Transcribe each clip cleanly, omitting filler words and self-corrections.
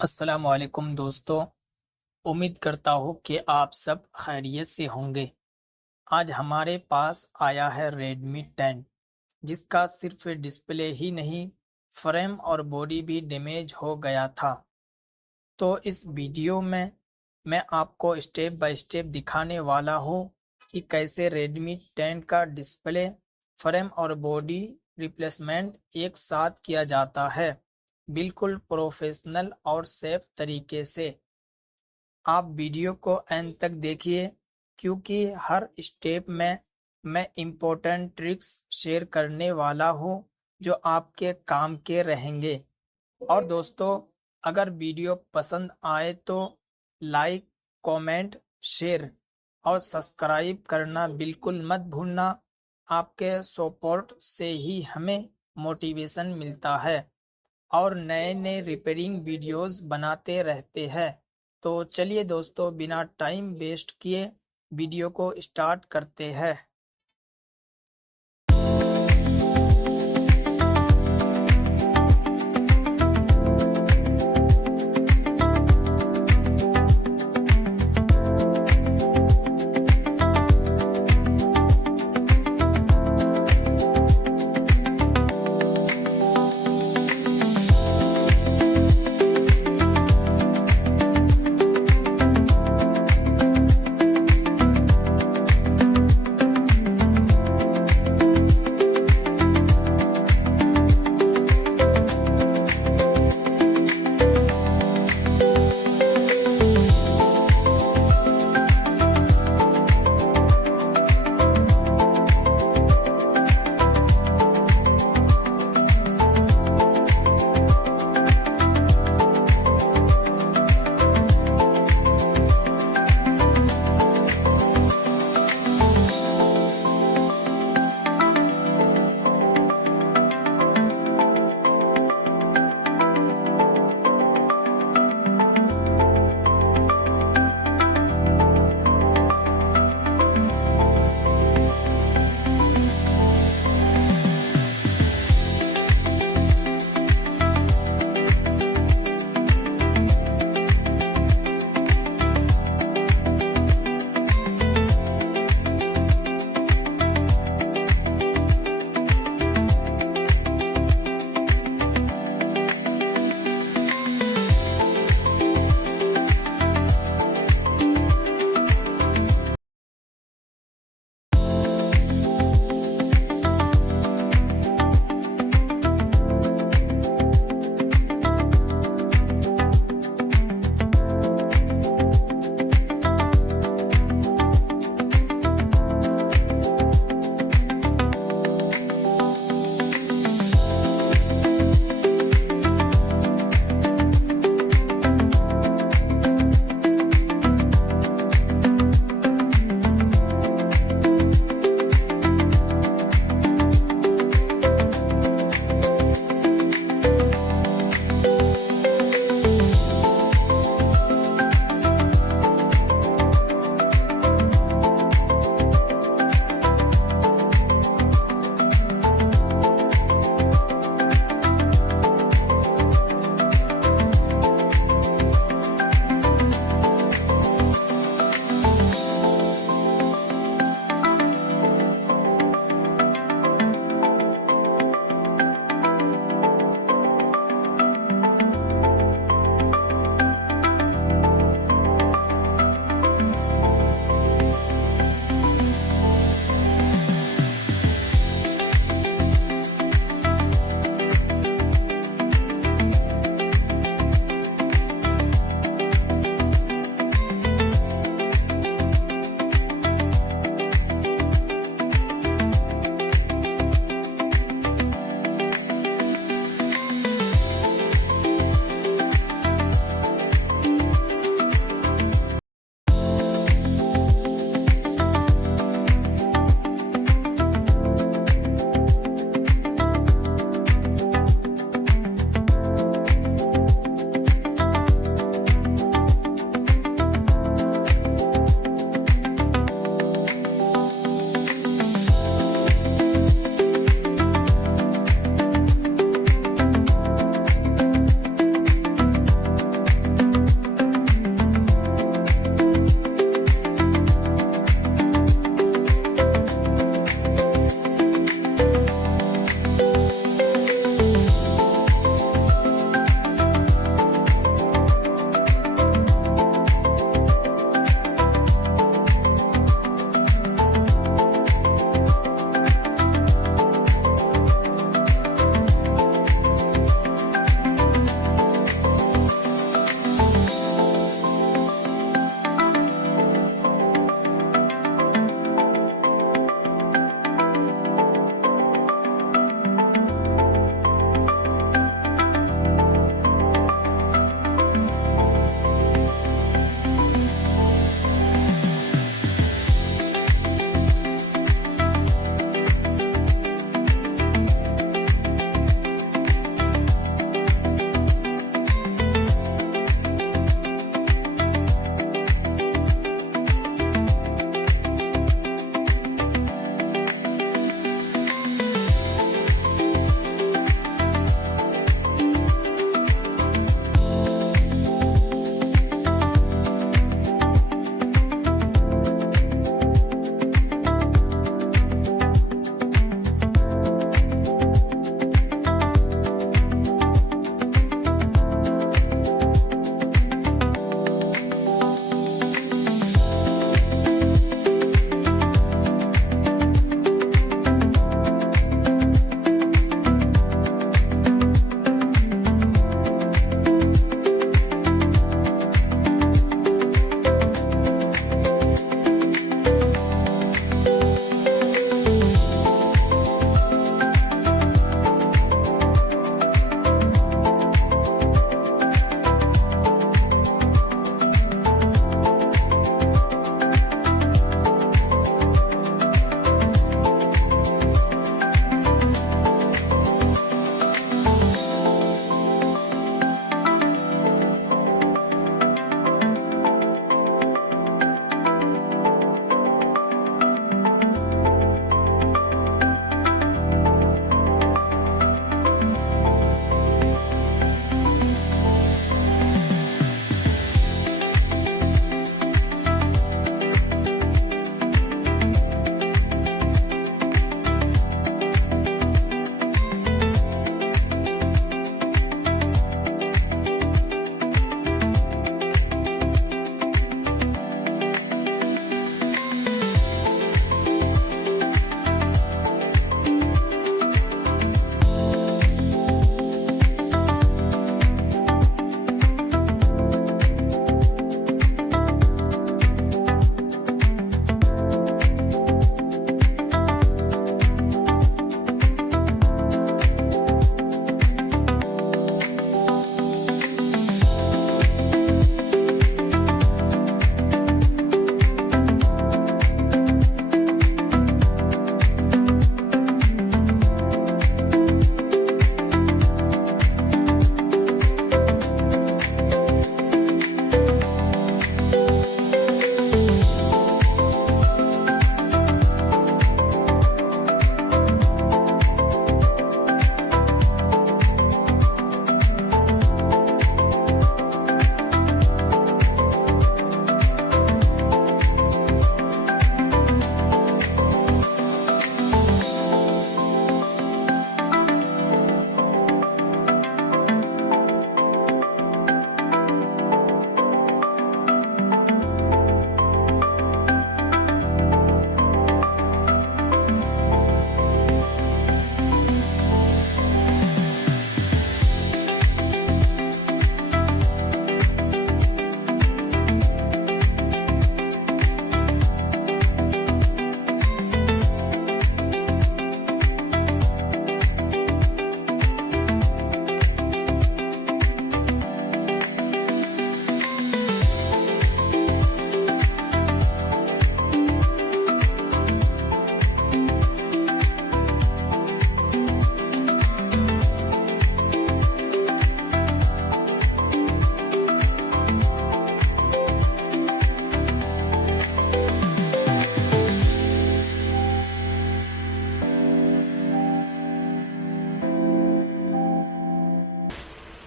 अस्सलाम वालेकुम दोस्तों। उम्मीद करता हूँ कि आप सब खैरियत से होंगे। आज हमारे पास आया है Redmi 10, जिसका सिर्फ डिस्प्ले ही नहीं, फ्रेम और बॉडी भी डैमेज हो गया था। तो इस वीडियो में मैं आपको स्टेप बाय स्टेप दिखाने वाला हूँ कि कैसे Redmi 10 का डिस्प्ले, फ्रेम और बॉडी रिप्लेसमेंट एक साथ किया जाता है, बिल्कुल प्रोफेशनल और सेफ तरीके से। आप वीडियो को एंड तक देखिए, क्योंकि हर स्टेप में मैं इम्पोर्टेंट ट्रिक्स शेयर करने वाला हूँ जो आपके काम के रहेंगे। और दोस्तों, अगर वीडियो पसंद आए तो लाइक, कमेंट, शेयर और सब्सक्राइब करना बिल्कुल मत भूलना। आपके सपोर्ट से ही हमें मोटिवेशन मिलता है और नए नए रिपेयरिंग वीडियोस बनाते रहते हैं। तो चलिए दोस्तों, बिना टाइम वेस्ट किए वीडियो को स्टार्ट करते हैं।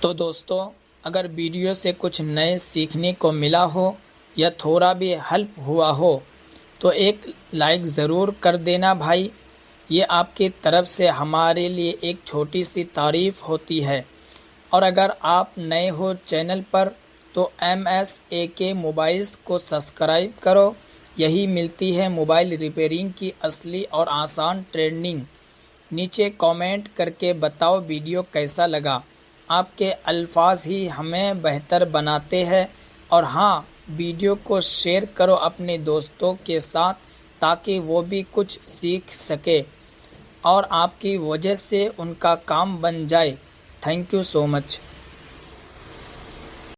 तो दोस्तों, अगर वीडियो से कुछ नए सीखने को मिला हो या थोड़ा भी हेल्प हुआ हो तो एक लाइक ज़रूर कर देना भाई। ये आपकी तरफ से हमारे लिए एक छोटी सी तारीफ़ होती है। और अगर आप नए हो चैनल पर तो MSAK मोबाइल्स को सब्सक्राइब करो। यही मिलती है मोबाइल रिपेयरिंग की असली और आसान ट्रेनिंग। नीचे कमेंट करके बताओ वीडियो कैसा लगा। आपके अल्फाज ही हमें बेहतर बनाते हैं। और हाँ, वीडियो को शेयर करो अपने दोस्तों के साथ ताकि वो भी कुछ सीख सके और आपकी वजह से उनका काम बन जाए। Thank you so much.